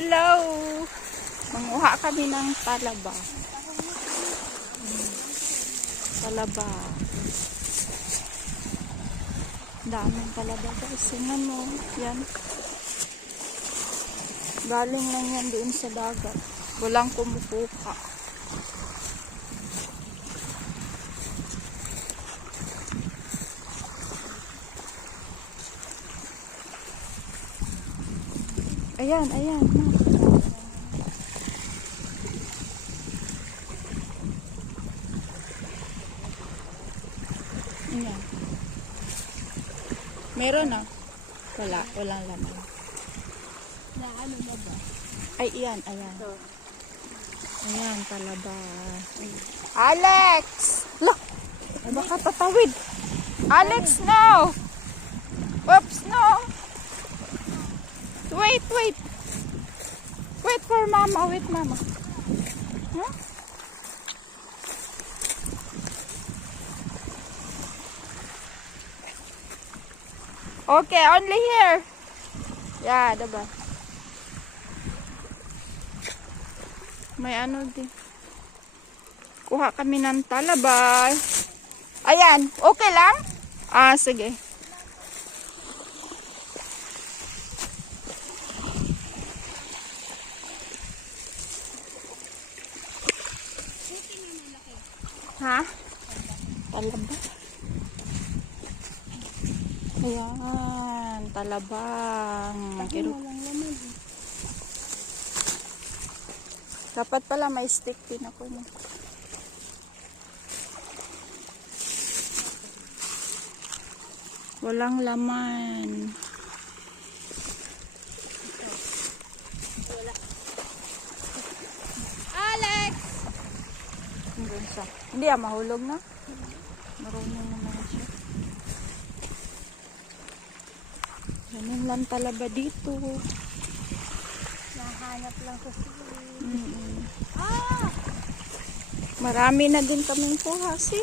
Hello! Manguha kami ng talaba. Talaba. Daming talaba guys. Tingnan mo. Yan. Galing lang yan doon sa dagat. Walang kumukuha. Ayan, ayan. Ayan. Meron na. Wala, walang laman. Na ano na ba? Ay, iyan, ayan. Ayan, talaba. Alex! Look! Baka tatawid. Alex, no! Oops, no! Wait, wait. Wait for mama. Wait, mama. Huh? Okay, only here. Yeah, diba? May ano din. Kuha kami ng talaba. Ayan, okay lang? Ah, sige. Ha? Talaba. Ayan, talabang. Walang laman. Dapat pala may stick din ako. No? Walang laman. Wala. Alex! Hanggang siya. Hindi mahulog na. Marunong naman siya. Ganun lang talaba dito. Nahanap lang sa sili. Mm-mm. Ah! Marami na din kaming kuha, see?